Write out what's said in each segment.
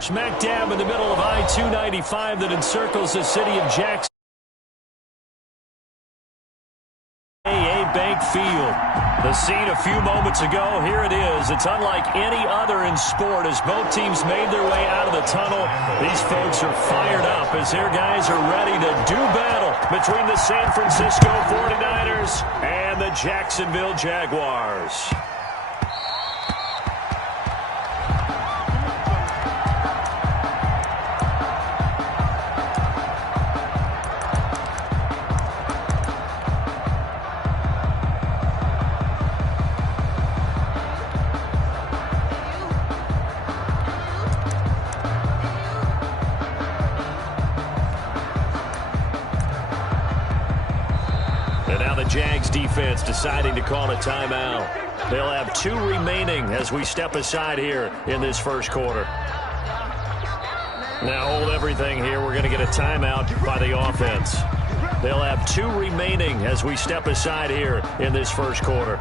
Smack dab in the middle of I-295 that encircles the city of Jackson. Bank Field. The scene a few moments ago, here it is. It's unlike any other in sport as both teams made their way out of the tunnel. These folks are fired up as their guys are ready to do battle between the San Francisco 49ers and the Jacksonville Jaguars. Jags defense deciding to call a timeout. They'll have 2 remaining as we step aside here in this first quarter. Now hold everything here. We're going to get a timeout by the offense. They'll have 2 remaining as we step aside here in this first quarter.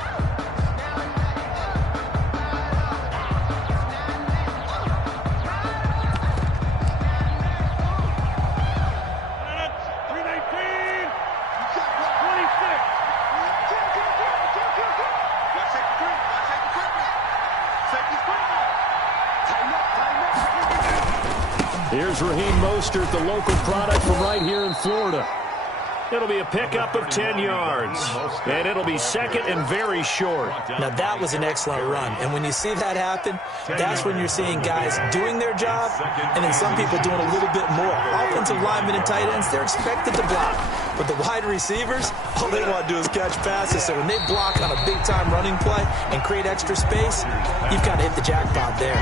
Here's Raheem Mostert, the local product from right here in Florida. It'll be a pickup of 10 yards, and it'll be second and very short. Now, that was an excellent run, and when you see that happen, that's when you're seeing guys doing their job, and then some people doing a little bit more. Offensive linemen and tight ends, they're expected to block. But the wide receivers, all they want to do is catch passes. So when they block on a big-time running play and create extra space, you've got to hit the jackpot there.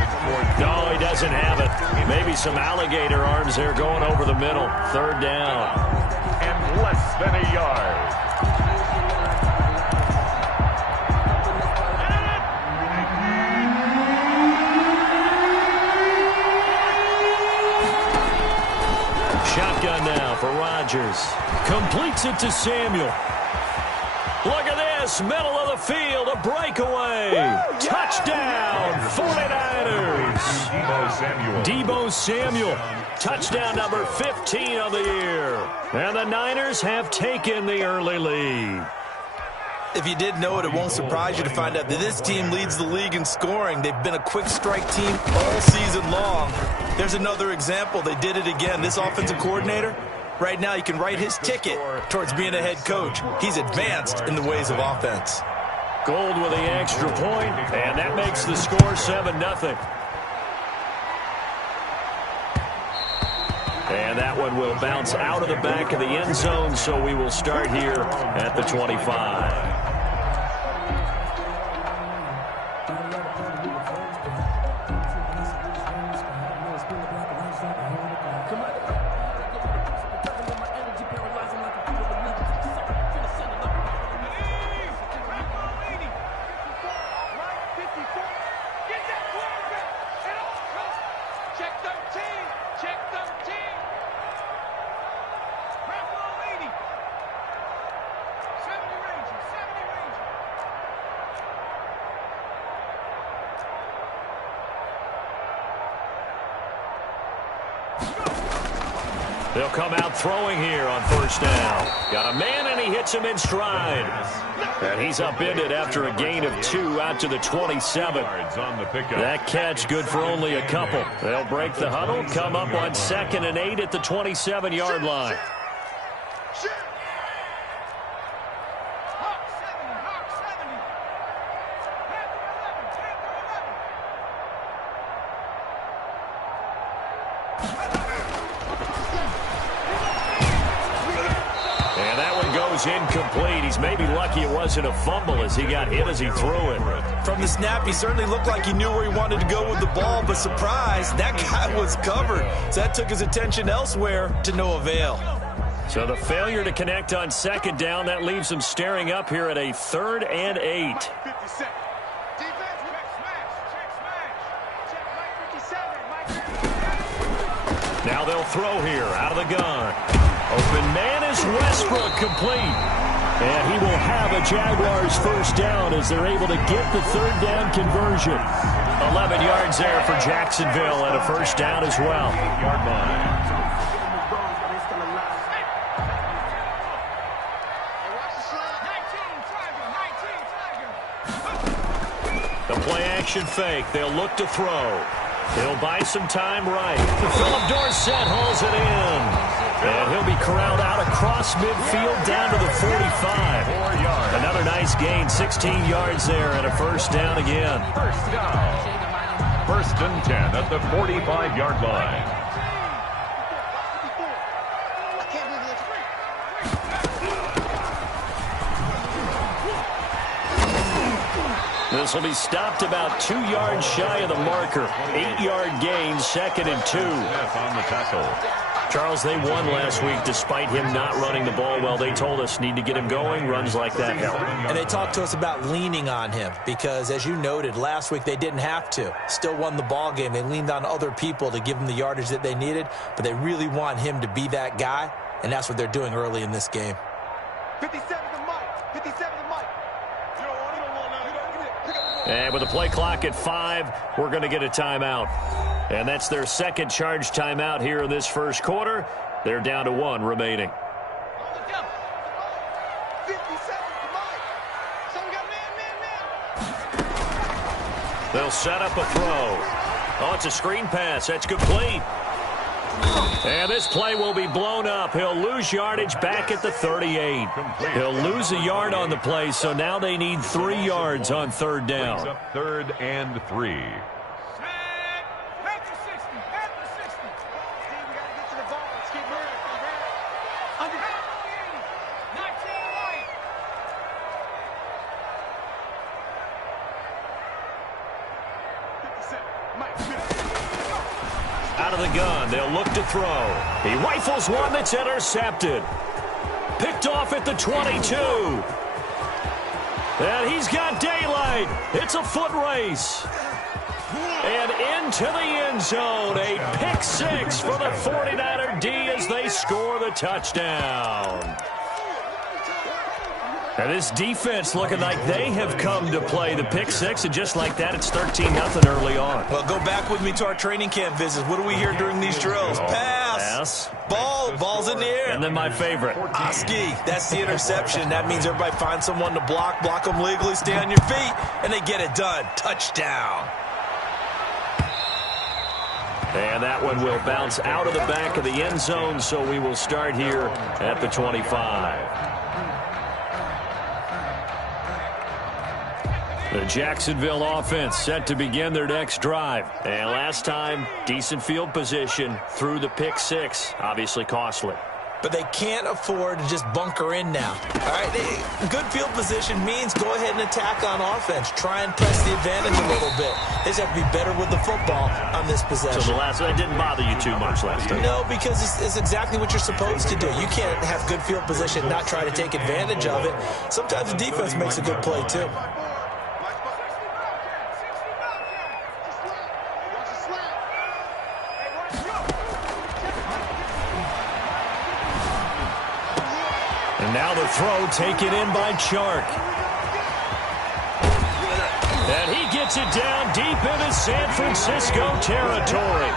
No, he doesn't have it. Maybe some alligator arms there going over the middle. Third down. And less than a yard. Shotgun now for Rodgers. Completes it to Samuel. Look at this. Middle of the field. A breakaway. Touchdown. 49ers. Deebo Samuel. Touchdown number 15 of the year. And the Niners have taken the early lead. If you didn't know it, it won't surprise you to find out that this team leads the league in scoring. They've been a quick strike team all season long. There's another example. They did it again. This offensive coordinator, right now you can write his ticket towards being a head coach. He's advanced in the ways of offense. Gold with the extra point, and that makes the score 7-0. And that one will bounce out of the back of the end zone, so we will start here at the 25. They'll come out throwing here on first down. Got a man, and he hits him in stride. And he's upended after a gain of 2 out to the 27. That catch good for only a couple. They'll break the huddle, come up on 2nd and 8 at the 27-yard line. Incomplete. He's maybe lucky it wasn't a fumble as he got hit as he threw it. From the snap, he certainly looked like he knew where he wanted to go with the ball, but surprise, that guy was covered. So that took his attention elsewhere to no avail. So the failure to connect on 2nd down, that leaves him staring up here at a 3rd and 8. Now they'll throw here out of the gun. Open man is Westbrook, complete. And he will have a Jaguars first down as they're able to get the 3rd down conversion. 11 yards there for Jacksonville and a first down as well. 8-yard line. The play-action fake. They'll look to throw. He'll buy some time right. Philip Dorsett hauls it in. And he'll be corralled out across midfield down to the 45. 4 yards. Another nice gain, 16 yards there and a first down again. First down. First and 10 at the 45-yard line. This will be stopped about 2 yards shy of the marker. 8-yard gain, 2nd and 2. On the tackle. Charles, they won last week despite him not running the ball well. They told us need to get him going. Runs like that help. And they talked to us about leaning on him because, as you noted, last week they didn't have to. Still won the ball game. They leaned on other people to give them the yardage that they needed, but they really want him to be that guy, and that's what they're doing early in this game. 57 to Mike. 57 to Mike. And with the play clock at 5, we're going to get a timeout. And that's their second charge timeout here in this first quarter. They're down to 1 remaining. 57 to Mike. So we got man. They'll set up a throw. Oh, it's a screen pass. That's complete. And this play will be blown up. He'll lose yardage back at the 38. He'll lose a yard on the play, so now they need 3 yards on third down. Brings up 3rd and 3. Back to 60. Back to 60. Steve, we got to get to the ball. Let's keep moving. Under 19 right. Out of the gun, they'll look to throw. He rifles one that's intercepted. Picked off at the 22. And he's got daylight. It's a foot race. And into the end zone. A pick 6 for the 49er D as they score the touchdown. And this defense looking like they have come to play the pick 6, and just like that, it's 13-0 early on. Well, go back with me to our training camp visits. What do we hear during these drills? Pass. Ball's in the air. And then my favorite. Oski, that's the interception. That means everybody finds someone to block them legally, stay on your feet, and they get it done. Touchdown. And that one will bounce out of the back of the end zone, so we will start here at the 25. The Jacksonville offense set to begin their next drive. And last time, decent field position through the pick 6. Obviously costly. But they can't afford to just bunker in now. All right, good field position means go ahead and attack on offense. Try and press the advantage a little bit. They just have to be better with the football on this possession. So that didn't bother you too much last time? No, because it's exactly what you're supposed to do. You can't have good field position, not try to take advantage of it. Sometimes the defense makes a good play, too. And now the throw taken in by Chark. And he gets it down deep into San Francisco territory.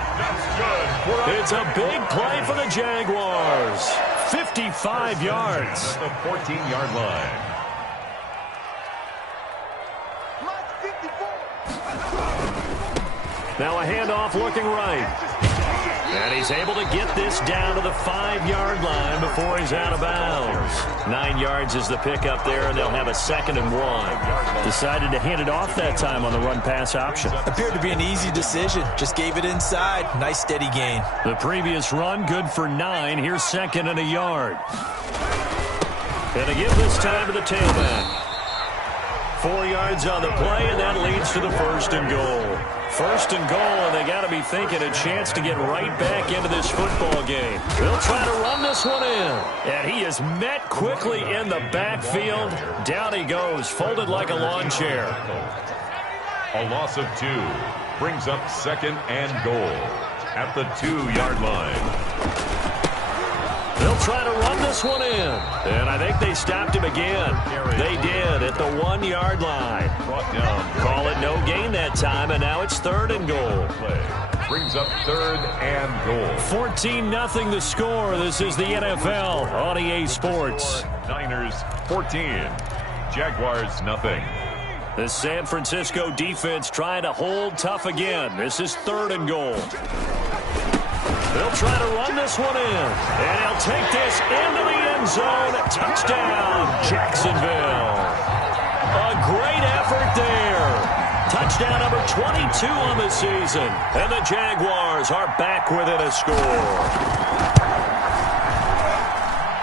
It's a big play for the Jaguars. 55 yards. The 14-yard line. Now a handoff looking right. And he's able to get this down to the 5-yard line before he's out of bounds. 9 yards is the pickup there, and they'll have a 2nd and 1. Decided to hand it off that time on the run-pass option. Appeared to be an easy decision. Just gave it inside. Nice steady gain. The previous run, good for 9. Here's 2nd and a yard. And to give this time to the tailback. 4 yards on the play, and that leads to the 1st and goal. 1st and goal, and they got to be thinking a chance to get right back into this football game. They'll try to run this one in. And he is met quickly in the backfield. Down he goes, folded like a lawn chair. A loss of 2 brings up 2nd and goal at the 2-yard line. They'll try to run this one in. And I think they stopped him again. They did at the 1-yard line. Call it no gain that that time, and now it's 3rd and goal. Play brings up 3rd and goal. 14-0 the score. This is the NFL on EA Sports. Niners 14, Jaguars nothing. The San Francisco defense trying to hold tough again. This is 3rd and goal. They'll try to run this one in, and he'll take this into the end zone. Touchdown, Jacksonville. A great effort there. Touchdown number 22 on the season, and the Jaguars are back within a score.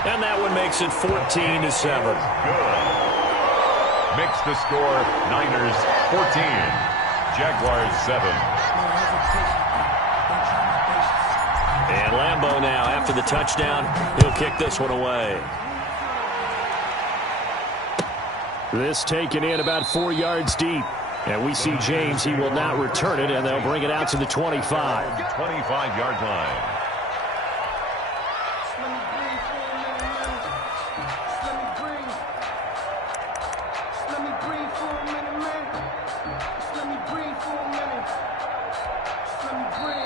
And that one makes it 14-7. Good. Makes the score Niners 14, Jaguars 7. And Lambeau now, after the touchdown, he'll kick this one away. This taken in about 4 yards deep. And we see James, he will not return it, and they'll bring it out to the 25. 25-yard line.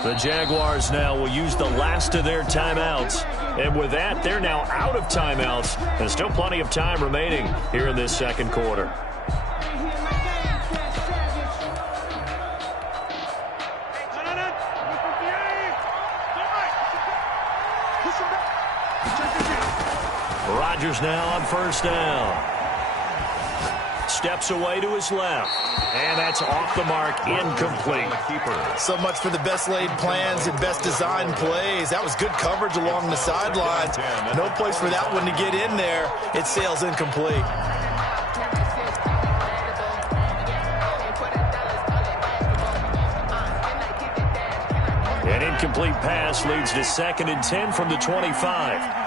The Jaguars now will use the last of their timeouts. And with that, they're now out of timeouts. There's still plenty of time remaining here in this second quarter. Rodgers now on 1st down. Steps away to his left. And that's off the mark, incomplete. So much for the best laid plans and best designed plays. That was good coverage along the sidelines. No place for that one to get in there. It sails incomplete. An incomplete pass leads to 2nd and 10 from the 25.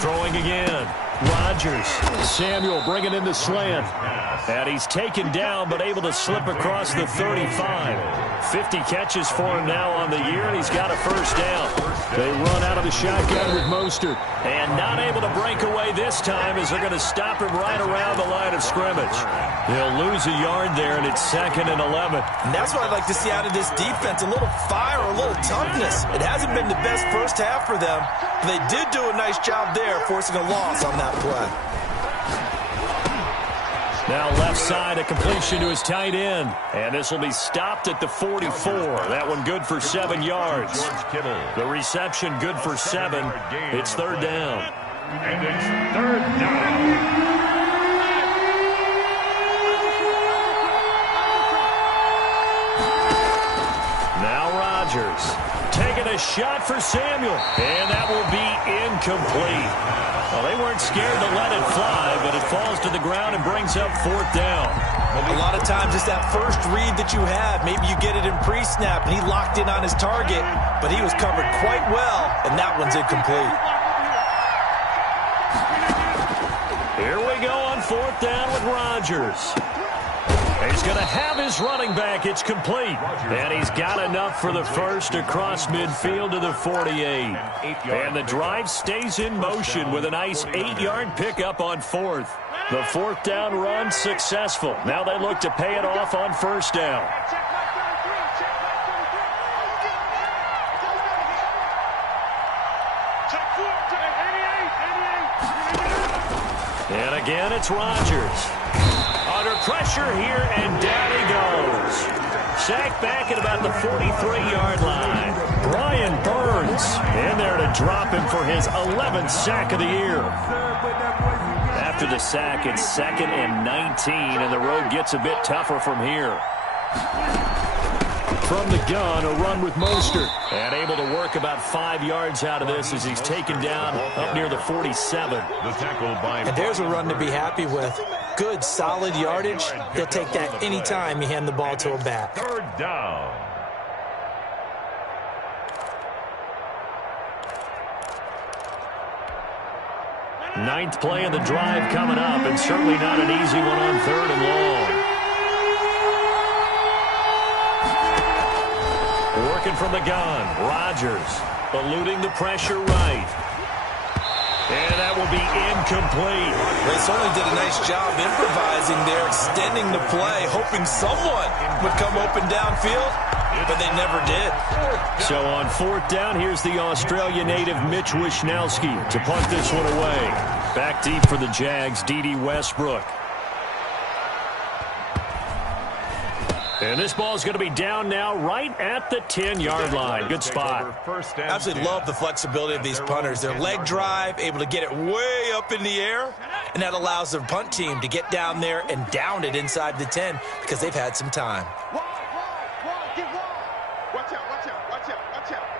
Throwing again. Rodgers. Samuel bringing in the slant. And he's taken down but able to slip across the 35. 50 catches for him now on the year, and he's got a 1st down. They run out of the shotgun with Mostert. And not able to break away this time as they're going to stop him right around the line of scrimmage. They'll lose a yard there, and it's 2nd and 11. And that's what I'd like to see out of this defense, a little fire, a little toughness. It hasn't been the best first half for them, but they did do a nice job there forcing a loss on that play. Now left side, a completion to his tight end. And this will be stopped at the 44. That one good for 7 yards. The reception good for 7. It's 3rd down. And it's 3rd down. Taking a shot for Samuel, and that will be incomplete. Well, they weren't scared to let it fly, but it falls to the ground and brings up 4th down. A lot of times it's that first read that you have. Maybe you get it in pre-snap, and he locked in on his target, but he was covered quite well, and that one's incomplete. Here we go on 4th down with Rodgers. He's going to have his running back. It's complete. And he's got enough for the first across midfield to the 48. And the drive stays in motion with a nice 8-yard pickup on 4th. The 4th down run successful. Now they look to pay it off on 1st down. And again, it's Rodgers. Under pressure here, and down he goes. Sacked back at about the 43-yard line. Brian Burns in there to drop him for his 11th sack of the year. After the sack, it's 2nd and 19, and the road gets a bit tougher from here. From the gun, a run with Mostert. And able to work about 5 yards out of this as he's taken down up near the 47. The tackle by and there's a run to be happy with. Good, solid yardage. He'll take that any time you hand the ball to a back. 3rd down. Ninth play of the drive coming up, and certainly not an easy one on 3rd and long. Working from the gun, Rodgers eluding the pressure right. And that that will be incomplete. They certainly did a nice job improvising there, extending the play, hoping someone would come open downfield, but they never did. So on 4th down, here's the Australia native Mitch Wishnowski to punt this one away. Back deep for the Jags, D.D. Westbrook. And this ball is going to be down now right at the 10-yard line. Good spot. Absolutely love the flexibility of these punters. Their leg drive, able to get it way up in the air, and that allows their punt team to get down there and down it inside the 10 because they've had some time. Wide, get wide. Watch out. Check.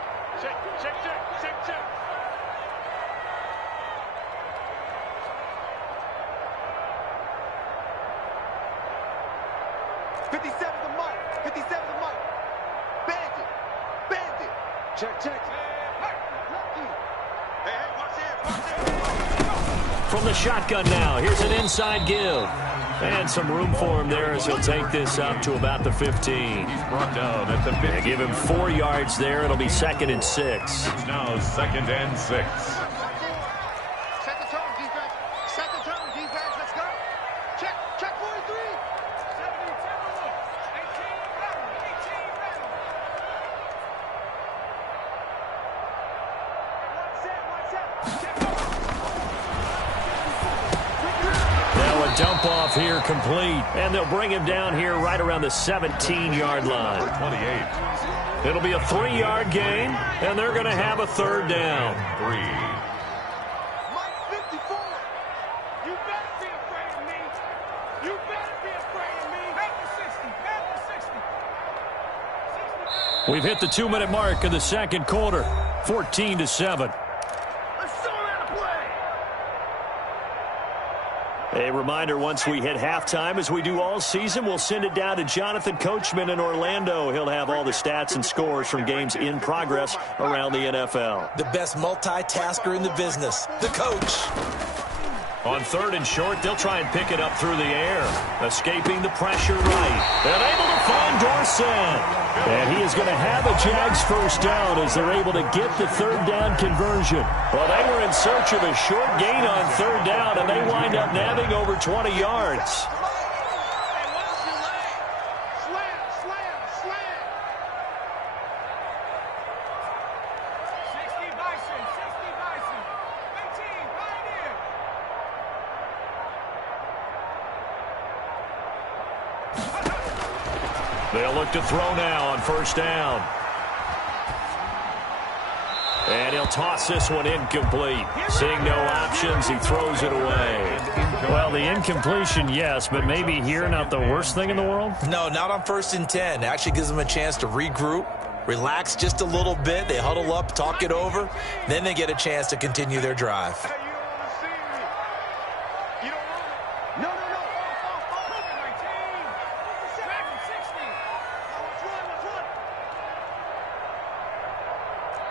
57 the mic. Bandit. Check. Hey, watch it. From the shotgun now, here's an inside give. And some room for him there as he'll take this up to about the 15. He's brought down at the 15. They give him 4 yards there. It'll be 2nd and 6. It's now 2nd and 6. Set the tone, defense. Let's go. Check 43. 17, Now a dump off here complete. And they'll bring him down here right around the 17-yard line. 28. It'll be a 3-yard gain, and they're going to have a 3rd down. 3. Mike 54. You better be afraid of me. Back to 60. We've hit the 2-minute mark of the 2nd quarter, 14-7. Let's show them how to play. A reminder, once we hit halftime, as we do all season, we'll send it down to Jonathan Coachman in Orlando. He'll have all the stats and scores from games in progress around the NFL. The best multitasker in the business, the coach. On 3rd and short, they'll try and pick it up through the air. Escaping the pressure right. And able to find Dorsett. And he is going to have a Jags 1st down as they're able to get the 3rd down conversion. Well, they were in search of a short gain on 3rd down, and they wind up nabbing over 20 yards. They'll look to throw now on 1st down. And he'll toss this one incomplete. Seeing no options, he throws it away. Well, the incompletion, yes, but maybe here not the worst thing in the world? No, not on 1st and 10. Actually gives them a chance to regroup, relax just a little bit. They huddle up, talk it over. Then they get a chance to continue their drive. No.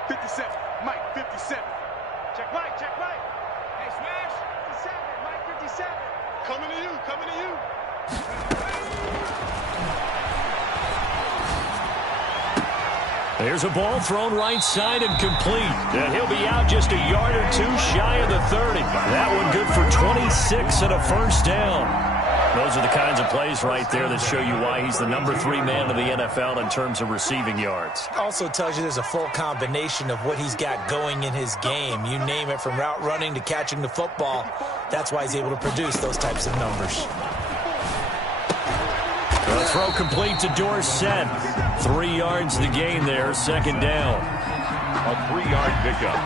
57, Mike 57. Check Mike. Hey, smash. 57, Mike 57. Coming to you. There's a ball thrown right side and complete. And he'll be out just a yard or 2 shy of the 30. That one good for 26 and a 1st down. Those are the kinds of plays right there that show you why he's the number 3 man of the NFL in terms of receiving yards. Also tells you there's a full combination of what he's got going in his game. You name it, from route running to catching the football. That's why he's able to produce those types of numbers. The throw complete to Dorsett. 3 yards the gain there, 2nd down. A 3-yard pickup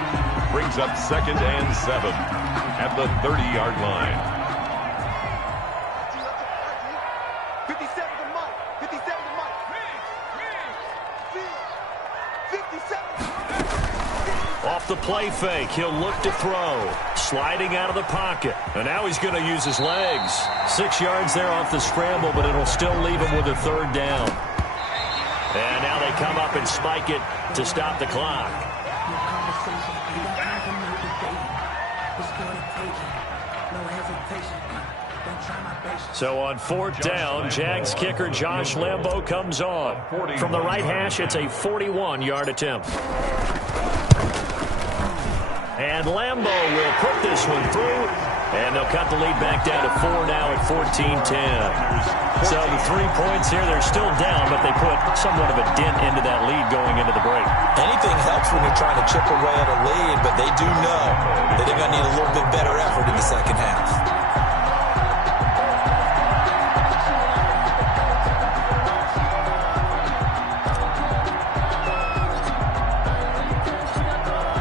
brings up 2nd and 7 at the 30-yard line. 57 to Mike. 57. Off the play fake, he'll look to throw. Sliding out of the pocket. And now he's going to use his legs. 6 yards there off the scramble, but it'll still leave him with a 3rd down. And now they come up and spike it to stop the clock. So on 4th down, Jags kicker Josh Lambo comes on. From the right hash, it's a 41-yard attempt. And Lambo will put this one through. And they'll cut the lead back down to 4 now at 14-10. So the 3 points here, they're still down, but they put somewhat of a dent into that lead going into the break. Anything helps when you're trying to chip away at a lead, but they do know that they're going to need a little bit better effort in the second half.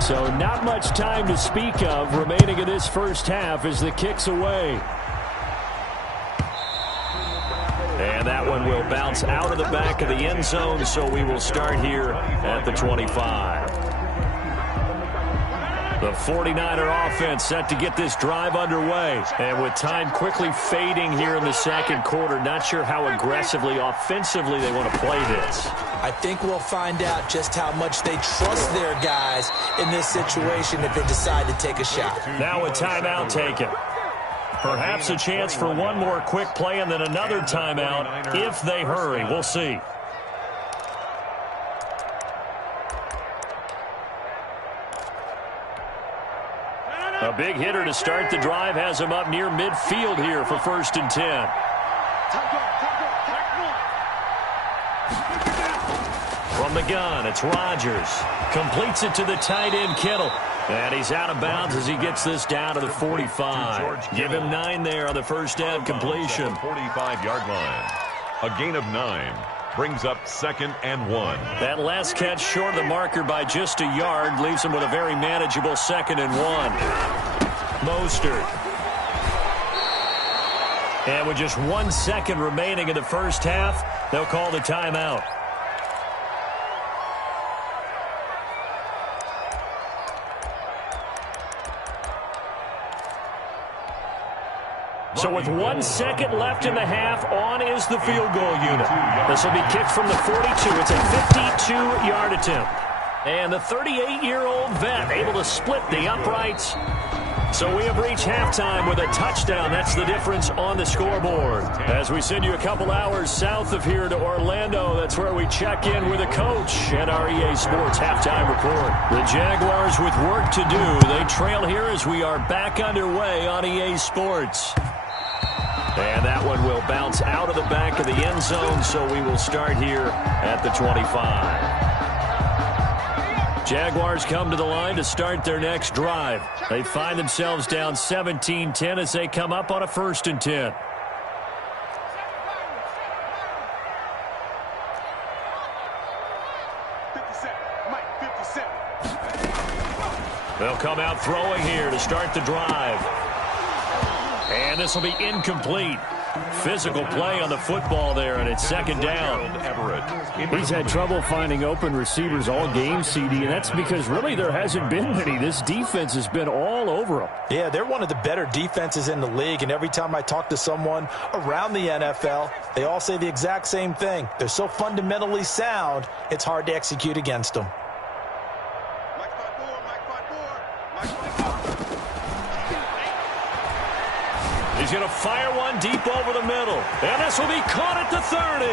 So not much time to speak of remaining in this first half as the kick's away. And that one will bounce out of the back of the end zone, so we will start here at the 25. The 49er offense set to get this drive underway. And with time quickly fading here in the second quarter, not sure how aggressively, offensively they want to play this. I think we'll find out just how much they trust their guys in this situation if they decide to take a shot. Now a timeout taken. Perhaps a chance for one more quick play and then another timeout if they hurry. We'll see. A big hitter to start the drive has him up near midfield here for 1st and 10. From the gun, it's Rodgers. Completes it to the tight end, Kittle. And he's out of bounds as he gets this down to the 45. Give him 9 there on the first down completion. 45-yard line. A gain of 9. Brings up 2nd and 1. That last catch short of the marker by just a yard leaves him with a very manageable 2nd and 1. Mostert. And with just 1 second remaining in the first half, they'll call the timeout. So with 1 second left in the half, on is the field goal unit. This will be kicked from the 42. It's a 52-yard attempt. And the 38-year-old vet able to split the uprights. So we have reached halftime with a touchdown. That's the difference on the scoreboard. As we send you a couple hours south of here to Orlando, that's where we check in with a coach at our EA Sports Halftime Report. The Jaguars with work to do. They trail here as we are back underway on EA Sports. And that one will bounce out of the back of the end zone, so we will start here at the 25. Jaguars come to the line to start their next drive. They find themselves down 17-10 as they come up on a 1st and 10. They'll come out throwing here to start the drive. And this will be incomplete. Physical play on the football there, and it's 2nd down. He's had trouble finding open receivers all game, CD, and that's because really there hasn't been many. This defense has been all over him. Yeah, they're one of the better defenses in the league, and every time I talk to someone around the NFL, they all say the exact same thing. They're so fundamentally sound, it's hard to execute against them. He's going to fire one deep over the middle. And this will be caught at the 30.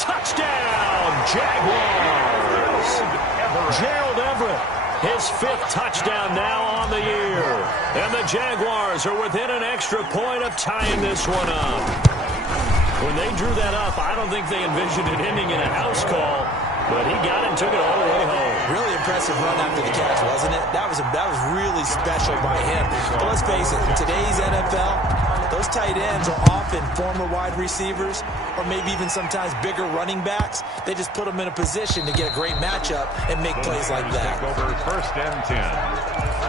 Touchdown, Jaguars. Gerald Everett, his 5th touchdown now on the year. And the Jaguars are within an extra point of tying this one up. When they drew that up, I don't think they envisioned it ending in a house call. But he got it and took it all the way home. Really impressive run after the catch, wasn't it? That was really special by him. But let's face it, in today's NFL, those tight ends are often former wide receivers or maybe even sometimes bigger running backs. They just put them in a position to get a great matchup and make plays like that. Take over 1st and 10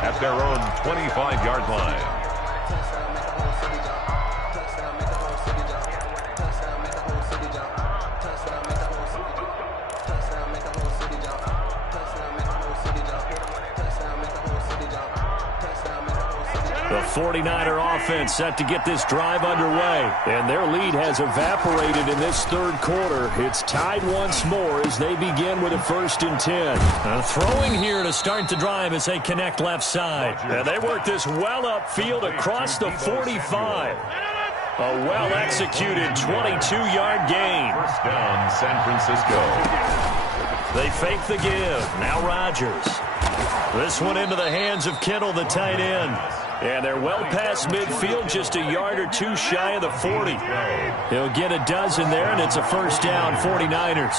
at their own 25-yard line. The 49er offense set to get this drive underway. And their lead has evaporated in this 3rd quarter. It's tied once more as they begin with a 1st and 10. Throwing here to start the drive as they connect left side. And they work this well upfield across the 45. A well-executed 22-yard gain. 1st down, San Francisco. They fake the give. Now Rodgers. This one into the hands of Kittle, the tight end. And they're well past midfield, just a yard or two shy of the 40. He'll get a dozen there, and it's a first down, 49ers.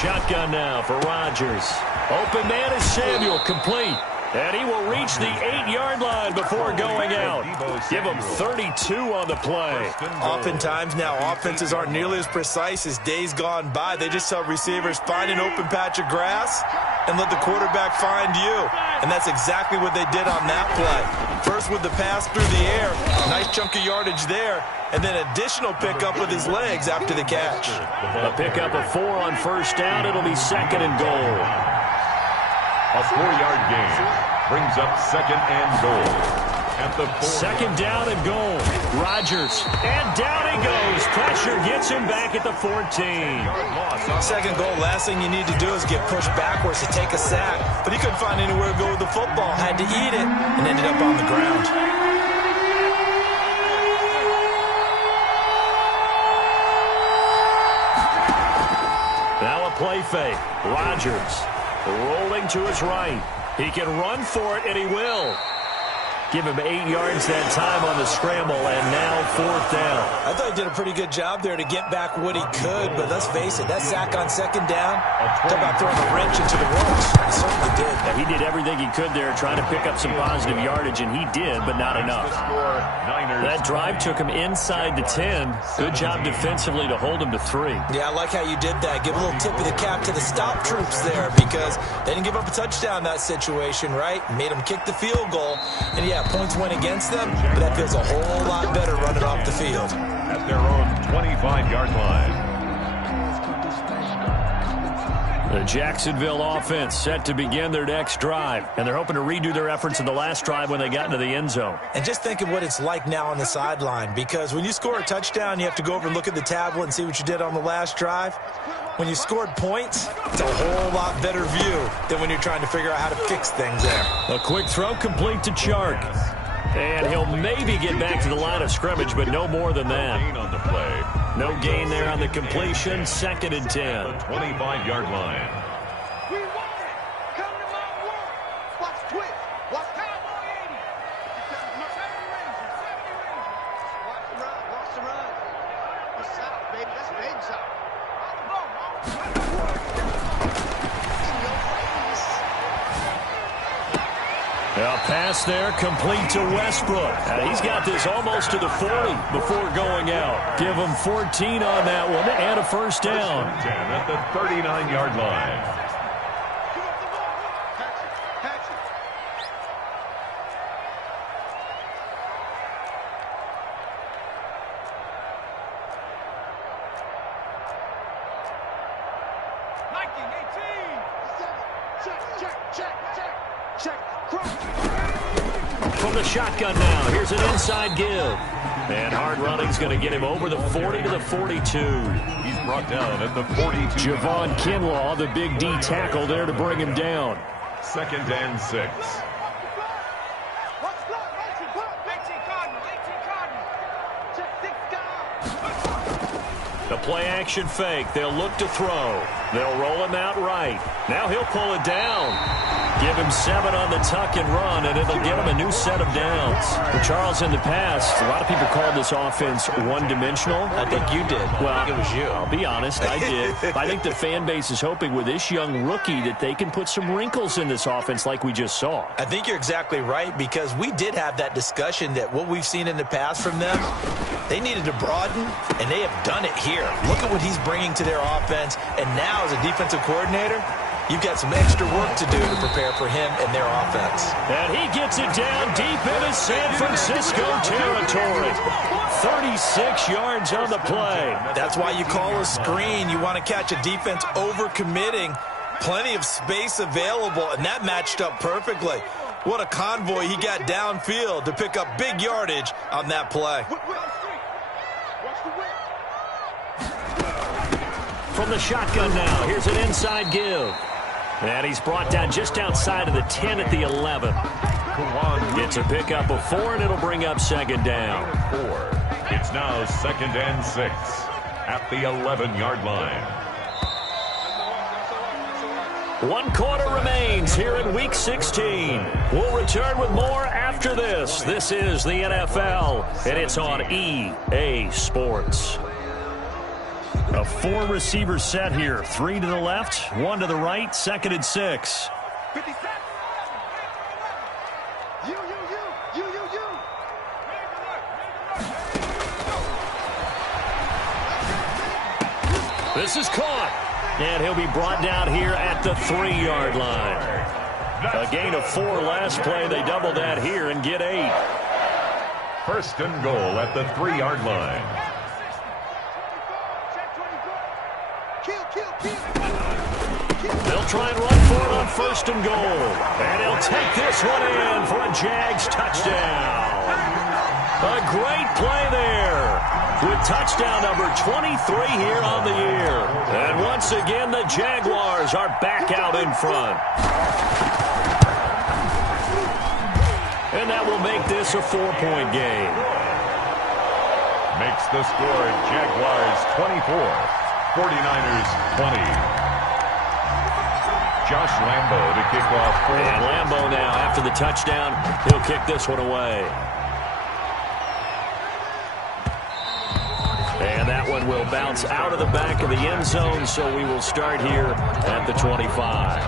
Shotgun now for Rodgers. Open man is Samuel, complete. And he will reach the 8-yard line before going out. Give him 32 on the play. Oftentimes now, offenses aren't nearly as precise as days gone by. They just tell receivers, find an open patch of grass and let the quarterback find you. And that's exactly what they did on that play. First with the pass through the air, nice chunk of yardage there, and then additional pickup with his legs after the catch. A pickup of 4 on first down. It'll be second and goal. A 4-yard gain brings up second and goal. At the 4. Second down and goal. Rodgers. And down he goes. Pressure gets him back at the 14. Second goal, last thing you need to do is get pushed backwards to take a sack. But he couldn't find anywhere to go with the football. Had to eat it and ended up on the ground. Now a play fake. Rodgers rolling to his right. He can run for it, and he will. Give him 8 yards that time on the scramble, and now fourth down. I thought he did a pretty good job there to get back what he could, but let's face it, that sack on second down, talk about throwing a wrench into the works. He certainly did. Yeah, he did everything he could there trying to pick up some positive yardage, and he did, but not enough. That drive took him inside the 10. Good job defensively to hold him to 3. Yeah, I like how you did that. Give a little tip of the cap to the stop troops there because they didn't give up a touchdown in that situation, right? Made them kick the field goal. And, yeah, points went against them, but that feels a whole lot better running off the field. At their own 25-yard line. The Jacksonville offense set to begin their next drive, and they're hoping to redo their efforts in the last drive when they got into the end zone. And just think of what it's like now on the sideline, because when you score a touchdown, you have to go over and look at the tablet and see what you did on the last drive. When you scored points, it's a whole lot better view than when you're trying to figure out how to fix things there. A quick throw complete to Chark. And he'll maybe get back to the line of scrimmage, but no more than that. On the play. No gain there on the completion. Second and 10. 25-yard line. We want it. Come to my world. Watch twist. Watch Cowboy 80. 70 Rangers. 70 Rangers. Watch the run. Watch the run. That's south, baby. That's big south. A pass there complete to Westbrook. He's got this almost to the 40 before going out. Give him 14 on that one and a first down. 10 at the 39-yard line. From the shotgun now, here's an inside give. And hard running's going to get him over the 40 to the 42. He's brought down at the 42. Javon Kinlaw, the big D tackle there to bring him down. Second and 6. The play action fake. They'll look to throw. They'll roll him out right. Now he'll pull it down. Give him 7 on the tuck and run, and it'll give him a new set of downs. For Charles, in the past, a lot of people called this offense one-dimensional. I think you did. Well, I think it was you. I'll be honest, I did. I think the fan base is hoping with this young rookie that they can put some wrinkles in this offense like we just saw. I think you're exactly right, because we did have that discussion that what we've seen in the past from them, they needed to broaden, and they have done it here. Look at what he's bringing to their offense, and now as a defensive coordinator, you've got some extra work to do to prepare for him and their offense. And he gets it down deep into San Francisco territory. 36 yards on the play. That's why you call a screen. You want to catch a defense over-committing. Plenty of space available, and that matched up perfectly. What a convoy he got downfield to pick up big yardage on that play. From the shotgun now, here's an inside give. And he's brought down just outside of the 10 at the 11. It's a pickup of 4, and it'll bring up second down. 4. It's now second and 6 at the 11-yard line. 1 quarter remains here in Week 16. We'll return with more after this. This is the NFL, and it's on EA Sports. A 4-receiver set here. 3 to the left, 1 to the right, 2nd and 6. 57. You. This is caught. And he'll be brought down here at the 3-yard line. A gain of 4 last play. They double that here and get 8. 1st and goal at the 3-yard line. They'll try and run for it on 1st and goal. And he'll take this one in for a Jags touchdown. A great play there with touchdown number 23 here on the year. And once again, the Jaguars are back out in front. And that will make this a 4-point game. Makes the score Jaguars 24, 49ers 20. Josh Lambo to kick off. And Lambo now, after the touchdown, he'll kick this one away. And that one will bounce out of the back of the end zone, so we will start here at the 25.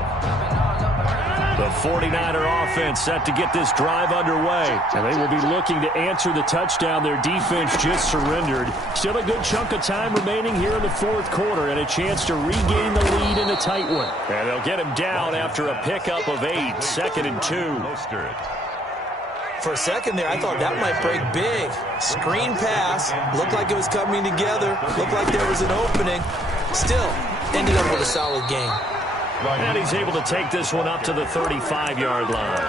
The 49er offense set to get this drive underway. And they will be looking to answer the touchdown. Their defense just surrendered. Still a good chunk of time remaining here in the 4th quarter and a chance to regain the lead in a tight one. And they'll get him down after a pickup of 8, 2nd and 2. For a second there, I thought that might break big. Screen pass. Looked like it was coming together. Looked like there was an opening. Still, ended up with a solid game. And he's able to take this one up to the 35-yard line.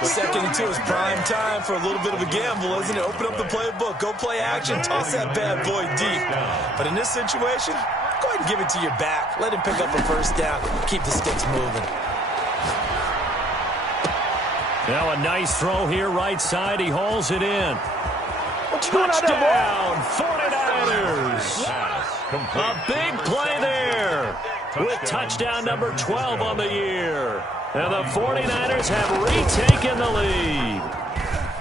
2nd and 2 is prime time for a little bit of a gamble, isn't it? Open up the playbook. Go play action. Toss that bad boy deep. But in this situation, go ahead and give it to your back. Let him pick up a 1st down. Keep the sticks moving. Now a nice throw here, right side. He hauls it in. Touchdown, 49ers. A big play there with touchdown number 12 on the year. And the 49ers have retaken the lead.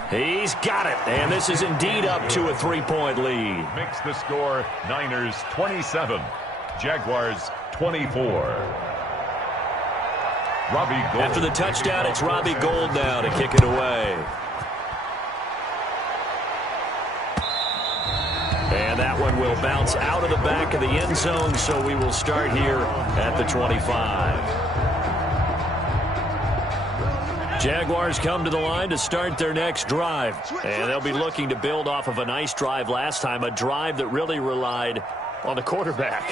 He's got it, and this is indeed up to a 3-point lead. Makes the score Niners 27, Jaguars 24. Robbie Gould. After the touchdown, it's Robbie Gould now to kick it away. And that one will bounce out of the back of the end zone, so we will start here at the 25. Jaguars come to the line to start their next drive. And they'll be looking to build off of a nice drive last time, a drive that really relied on the quarterback.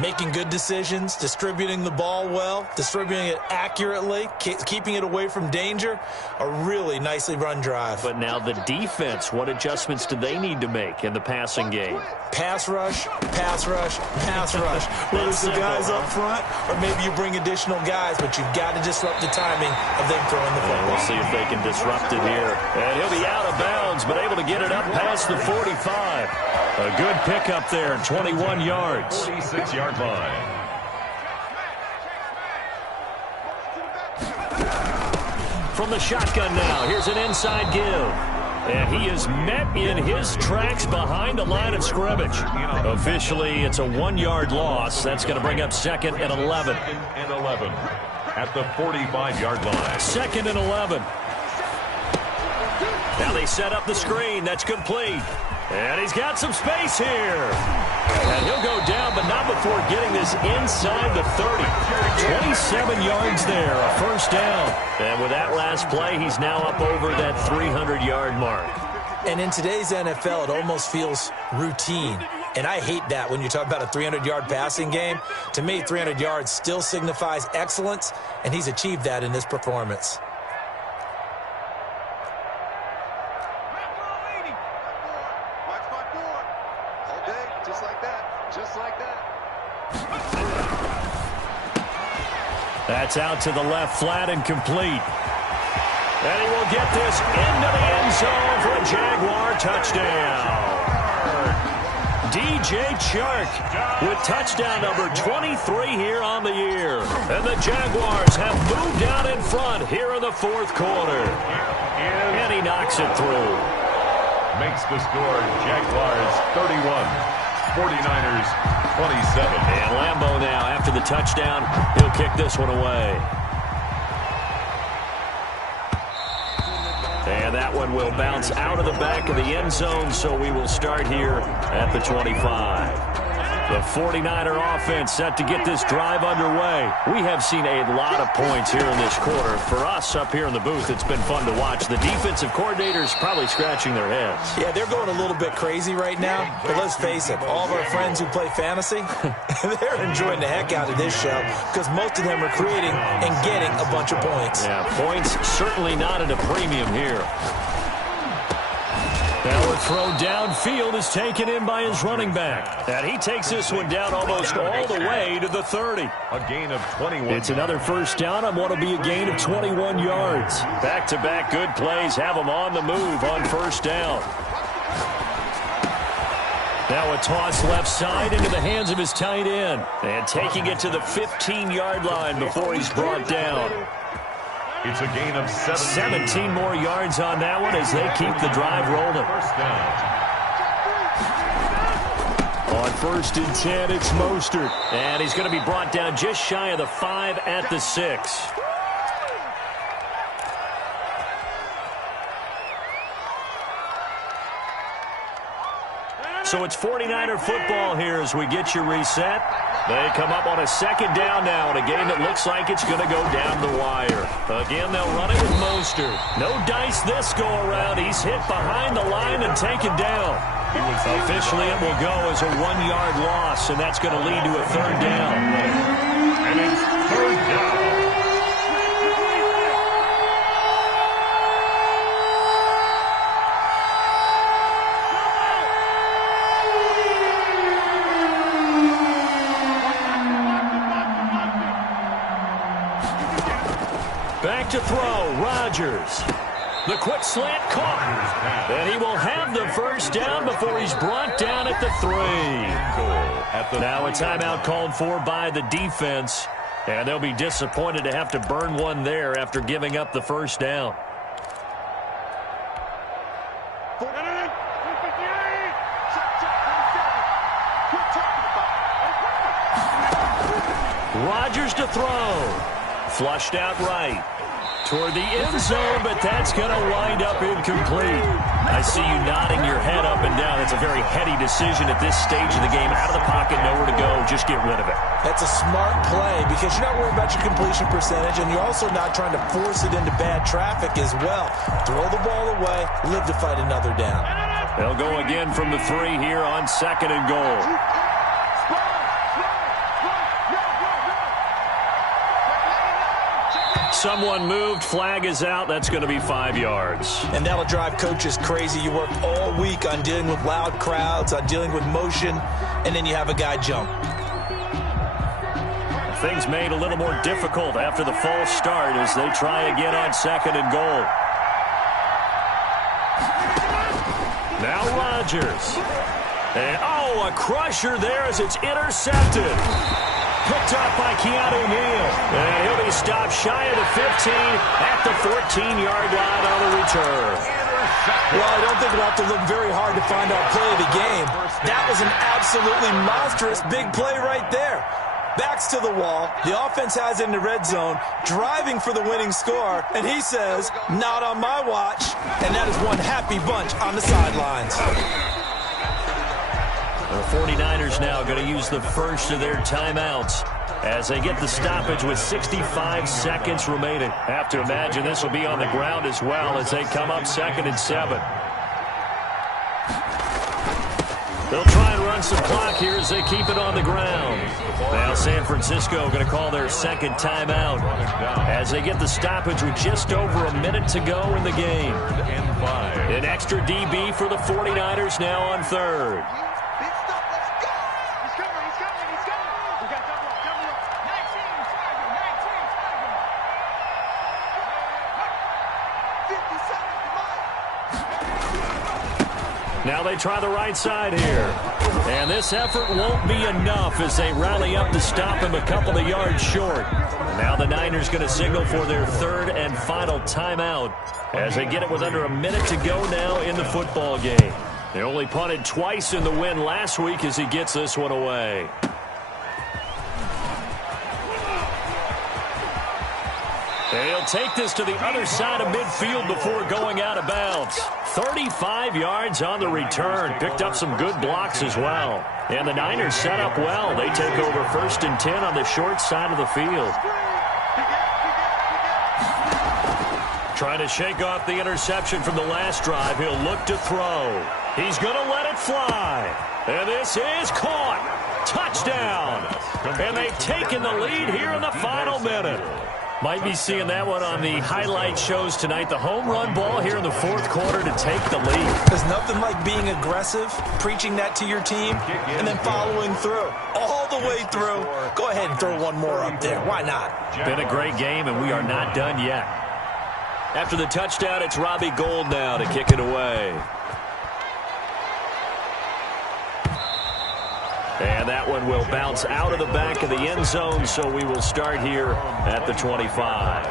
Making good decisions, distributing the ball well, distributing it accurately, keeping it away from danger. A really nicely run drive. But now the defense, what adjustments do they need to make in the passing game? Pass rush, pass rush, pass rush. Whether it's the guys up front or maybe you bring additional guys, but you've got to disrupt the timing of them throwing the football. We'll see if they can disrupt it here. And he'll be out of bounds, but able to get it up past the 45. A good pickup there, 21 yards. 46-yard line. From the shotgun now, here's an inside give. And he is met in his tracks behind the line of scrimmage. Officially, it's a 1-yard loss. That's going to bring up 2nd and 11. 2nd and 11 at the 45-yard line. 2nd and 11. Now they set up the screen. That's complete. And he's got some space here. And he'll go down, but not before getting this inside the 30. 27 yards there, a 1st down. And with that last play, he's now up over that 300-yard mark. And in today's NFL, it almost feels routine. And I hate that when you talk about a 300-yard passing game. To me, 300 yards still signifies excellence, and he's achieved that in this performance. That's out to the left flat and complete. And he will get this into the end zone for a Jaguar touchdown. DJ Chark with touchdown number 23 here on the year. And the Jaguars have moved out in front here in the fourth quarter. And he knocks it through. Makes the score Jaguars 31, 49ers 27. And Lambeau now, after the touchdown, he'll kick this one away. And that one will bounce out of the back of the end zone, so we will start here at the 25. The 49er offense set to get this drive underway. We have seen a lot of points here in this quarter. For us up here in the booth, it's been fun to watch. The defensive coordinators probably scratching their heads. Yeah, they're going a little bit crazy right now. But let's face it, all of our friends who play fantasy, they're enjoying the heck out of this show because most of them are creating and getting a bunch of points. Yeah, points certainly not at a premium here. Now a throw downfield is taken in by his running back. And he takes this one down almost all the way to the 30. A gain of 21. It's another first down on what will be a gain of 21 yards. Back-to-back good plays have him on the move on first down. Now a toss left side into the hands of his tight end. And taking it to the 15-yard line before he's brought down. It's a gain of 17 more yards on that one as they keep the drive rolling. First down. On first and 10, it's Mostert. And he's going to be brought down just shy of the 5 at the 6. So it's 49er football here as we get you reset. They come up on a second down now in a game that looks like it's going to go down the wire. Again, they'll run it with Mostert. No dice this go-around. He's hit behind the line and taken down. Officially, it will go as a 1-yard loss, and that's going to lead to a third down. And it's third down. Back to throw, Rodgers. The quick slant caught. And he will have the first down before he's brought down at the 3. Now a timeout called for by the defense. And they'll be disappointed to have to burn one there after giving up the first down. Rodgers to throw. Flushed out right. Toward the end zone, but that's going to wind up incomplete. I see you nodding your head up and down. It's a very heady decision at this stage of the game. Out of the pocket, nowhere to go. Just get rid of it. That's a smart play because you're not worried about your completion percentage, and you're also not trying to force it into bad traffic as well. Throw the ball away, live to fight another down. They'll go again from the 3 here on second and goal. Someone moved. Flag is out. That's going to be 5 yards. And that'll drive coaches crazy. You worked all week on dealing with loud crowds, on dealing with motion, and then you have a guy jump. Things made a little more difficult after the false start as they try again on second and goal. Now Rodgers. And, a crusher there as it's intercepted. Picked up by Keanu Neal. And he'll be stopped shy of the 15 at the 14-yard line on the return. Well, I don't think we'll have to look very hard to find our play of the game. That was an absolutely monstrous big play right there. Backs to the wall. The offense has it in the red zone, driving for the winning score. And he says, not on my watch. And that is one happy bunch on the sidelines. The 49ers now going to use the first of their timeouts as they get the stoppage with 65 seconds remaining. Have to imagine this will be on the ground as well as they come up 2nd and 7. They'll try and run some clock here as they keep it on the ground. Now San Francisco going to call their second timeout as they get the stoppage with just over a minute to go in the game. An extra DB for the 49ers now on third. Now they try the right side here. And this effort won't be enough as they rally up to stop him a couple of yards short. And now the Niners going to signal for their third and final timeout as they get it with under a minute to go now in the football game. They only punted twice in the win last week as he gets this one away. He'll take this to the other side of midfield before going out of bounds. 35 yards on the return. Picked up some good blocks as well. And the Niners set up well. They take over 1st and 10 on the short side of the field. Trying to shake off the interception from the last drive. He'll look to throw. He's going to let it fly. And this is caught. Touchdown. And they've taken the lead here in the final minute. Might be seeing that one on the highlight shows tonight. The home run ball here in the 4th quarter to take the lead. There's nothing like being aggressive, preaching that to your team, and then following through. All the way through. Go ahead and throw one more up there. Why not? Been a great game, and we are not done yet. After the touchdown, it's Robbie Gould now to kick it away. And that one will bounce out of the back of the end zone, so we will start here at the 25.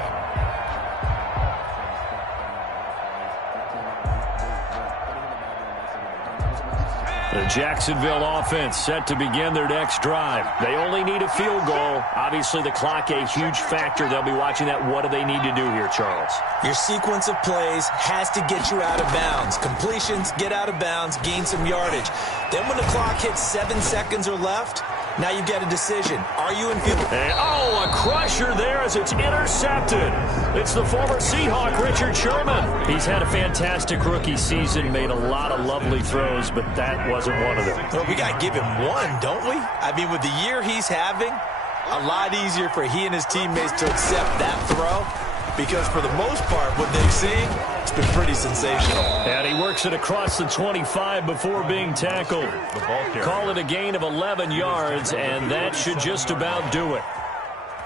The Jacksonville offense set to begin their next drive. They only need a field goal. Obviously, the clock a huge factor. They'll be watching that. What do they need to do here, Charles? Your sequence of plays has to get you out of bounds. Completions, get out of bounds, gain some yardage. Then when the clock hits 7 seconds or left, now you get a decision. Are you in field? And, a crusher there as it's intercepted. It's the former Seahawk, Richard Sherman. He's had a fantastic rookie season, made a lot of lovely throws, but that wasn't one of them. Well, we got to give him one, don't we? I mean, with the year he's having, a lot easier for he and his teammates to accept that throw. Because for the most part, what they've seen, it's been pretty sensational. And he works it across the 25 before being tackled. Call it a gain of 11 yards, and that should just about do it.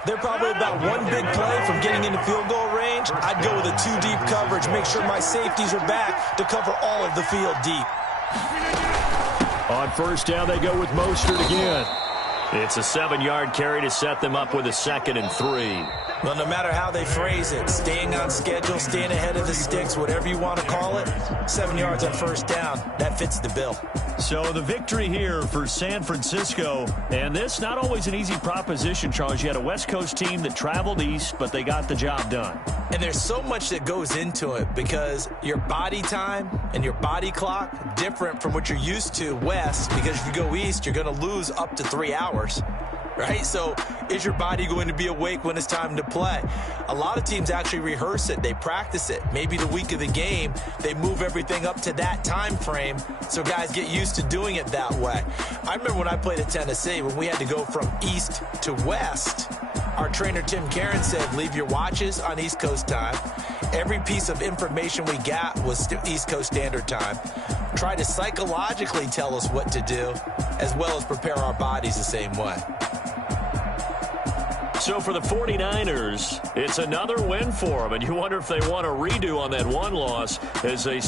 They're probably about one big play from getting into field goal range. I'd go with a 2-deep coverage, make sure my safeties are back to cover all of the field deep. On 1st down, they go with Mostert again. It's a 7-yard carry to set them up with a 2nd and 3. Well, no matter how they phrase it, staying on schedule, staying ahead of the sticks, whatever you want to call it, 7 yards on 1st down, that fits the bill. So the victory here for San Francisco, and this not always an easy proposition, Charles. You had a West Coast team that traveled east, but they got the job done. And there's so much that goes into it because your body time and your body clock different from what you're used to west, because if you go east, you're going to lose up to 3 hours. Right? So is your body going to be awake when it's time to play? A lot of teams actually rehearse it. They practice it. Maybe the week of the game, they move everything up to that time frame so guys get used to doing it that way. I remember when I played at Tennessee, when we had to go from east to west, our trainer Tim Karen said, leave your watches on East Coast time. Every piece of information we got was East Coast Standard Time. Try to psychologically tell us what to do, as well as prepare our bodies the same way. So for the 49ers, it's another win for them, and you wonder if they want a redo on that one loss as they